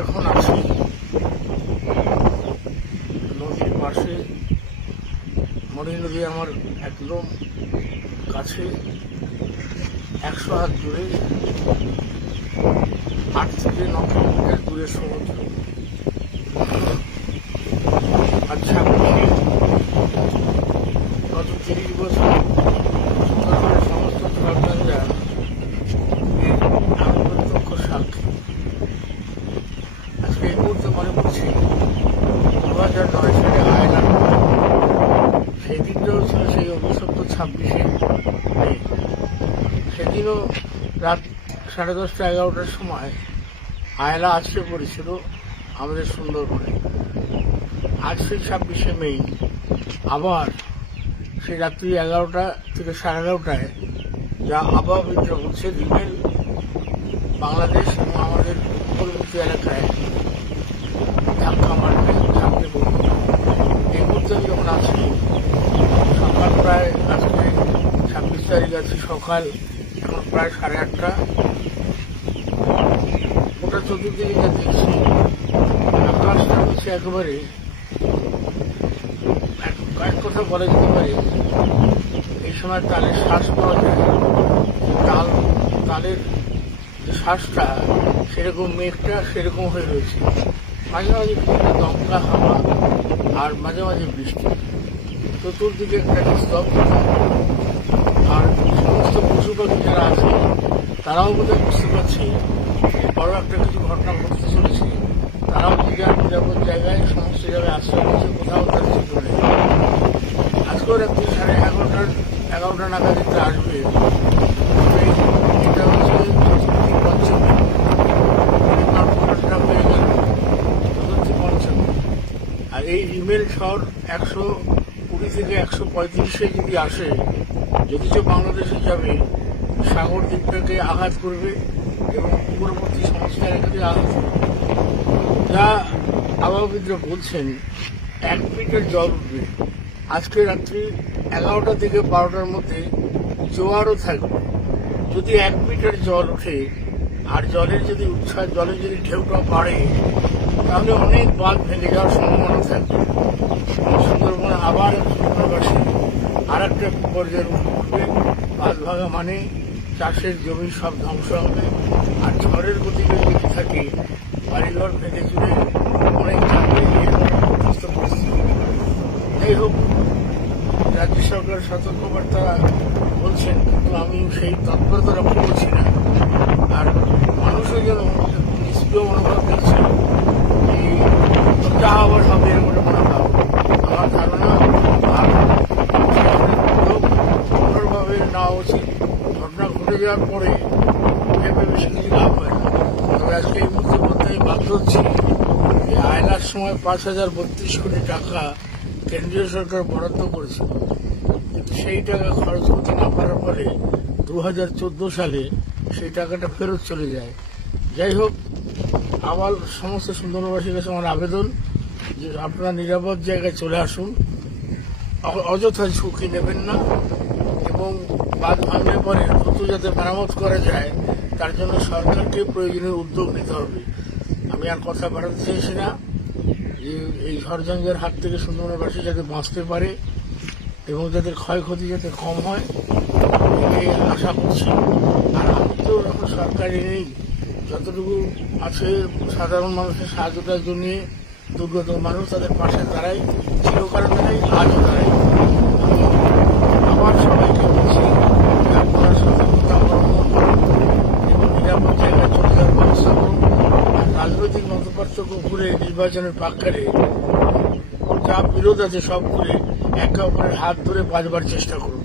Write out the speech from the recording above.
এখন আছি নদীর পাশে। মনি নদী আমার একদম কাছে, 100 হাত দূরে, 8 থেকে 9 কিলোমিটার দূরে সমুদ্র। আচ্ছা, গত 30 বছর সুন্দরবনের সমস্ত ঝড়ঝঞ্ঝা আমি প্রত্যক্ষ সাক্ষী। আজকে এই মুহূর্তে মনে পড়ছে 2009 সালে আয়লা, সেই দিনটাও ছিল সেই অভিশপ্ত 26শে মে। সেদিনও রাত 10:30 11টার সময় আয়লা আছড়ে পড়েছিল আমাদের সুন্দরবনে। আজ সেই 26শে মে আবার সেই রাত্রি 11টা থেকে 11:30টায় যা আবহাওয়া বিজ্ঞান বলছে, রিমেল বাংলাদেশ এবং আমাদের উপকূলবর্তী এলাকায় ধাক্কা মারবে, ঝাঁপড়ে পড়বে। এই মুহূর্তে আমি যখন আছি, সকাল প্রায় আজকে 26 তারিখ আছে, সকাল এখন প্রায় 8:30। ওটা চতুর্দিকে যা দেখছি, আকাশটা হচ্ছে একেবারে, এক কথা বলা যেতে পারে এই সময় তালের শ্বাস পাওয়া যায়। তালের শ্বাসটা সেরকম, মেঘটা সেরকম হয়ে রয়েছে। মাঝে মাঝে কিছুটা দমকা হাওয়া আর মাঝে মাঝে বৃষ্টি, চতুর্দিকে একটা স্তব্ধতা। আর সমস্ত পশু পাখি যারা আছে তারাও বোধহয় বুঝতে পারছে বড় একটা কিছু ঘটনা ঘটতে চলেছে। তারাও নিজের নিরাপদ জায়গায়, সমস্ত জায়গায় আশ্রয় নিচ্ছে, কোথাও তার চিত্র নেই। আজকেও রাত্রি 11:30 নাগাদ আসবে। এটা হচ্ছে চতুর্থী পঞ্চমী, হয়ে গেল চতুর্থী পঞ্চমী। আর এই রিমেল ঝড় 120 থেকে 135-এ যদি আসে, যদিচ বাংলাদেশে যাবে, সাগর দ্বীপটাকে আঘাত করবে এবং উপকূলবর্তী সমস্ত এলাকাতে আঘাত করবে। যা আবহাওয়াবিদরা বলছেন, 1 মিটার জল উঠবে। আজকে রাত্রি 11টা থেকে 12টার মধ্যে জোয়ারও থাকবে। যদি 1 মিটার জল ওঠে আর জলের যদি উচ্ছ্বাস, জলের যদি ঢেউটা বাড়ে, তাহলে অনেক বাঁধ ভেঙে যাওয়ার সম্ভাবনা থাকবে। সুন্দরবনে আবার সুন্দরবাসী আর একটা পর্যায়ের উঠবে। বাঁধ ভাঙা মানে চাষের জমি সব ধ্বংস হবে। আর ঝড়ের গতিতে যদি থাকে, বাড়িঘর ভেঙে চুরে অনেক থাকবে। সমস্ত পরিস্থিতি, যাই হোক, রাজ্য সরকার সতর্কবার্তা বলছেন, কিন্তু আমি সেই তৎপরতা লক্ষ্য করছি না। আর মানুষও যেন নিষ্ক্রিয় মনোভাব দেখছে, যা আবার হবে এর মনে মনোভাব। আমার ধারণা আর কঠোরভাবে নেওয়া উচিত। ঘটনা ঘটে যাওয়ার পরে ভেবে বেশি কিছু লাভ হয় না। তবে আজকে এই মুহূর্তে বলতে আমি বাধ্য হচ্ছি যে আয়লার সময় 5,032 কোটি টাকা কেন্দ্রীয় সরকার বরাদ্দ করেছিল, কিন্তু সেই টাকা খরচ করতে না পারার ফলে 2014 সালে সেই টাকাটা ফেরত চলে যায়। যাই হোক, আবার সমস্ত সুন্দরবনবাসীর কাছে আমার আবেদন যে আপনারা নিরাপদ জায়গায় চলে আসুন, অযথা ঝুঁকি নেবেন না, এবং বাঁধ ভাঙলে পরে দ্রুত যাতে মেরামত করা যায় তার জন্য সরকারকে প্রয়োজনীয় উদ্যোগ নিতে হবে। আমি আর কথা বাড়াতে চাইছি না। যে এই ঝড়ঝঞ্ঝার হাত থেকে সুন্দরবনবাসী যাতে বাঁচতে পারে এবং যাদের ক্ষয়ক্ষতি যাতে কম হয়, এই আশা করছি। আর আমি তো এখন সরকারি নেই, যতটুকু আছে সাধারণ মানুষের সাহায্যটার জন্য দুর্গত মানুষ তাদের পাশে দাঁড়াই, চিরকালে দাঁড়াই, আজও দাঁড়াই। আমি আবার সবাইকে বলছি যে আপনারা সতর্কতা অবলম্বন করুন এবং নিরাপদ জায়গায় চলে যাওয়ার ব্যবস্থা করুন। আর রাজনৈতিক মতপার্থক্য ঘুরে নির্বাচনের পাক্কারে যা বিরোধ আছে সব ঘুরে একে অপরের হাত ধরে বাঁচবার চেষ্টা করুন।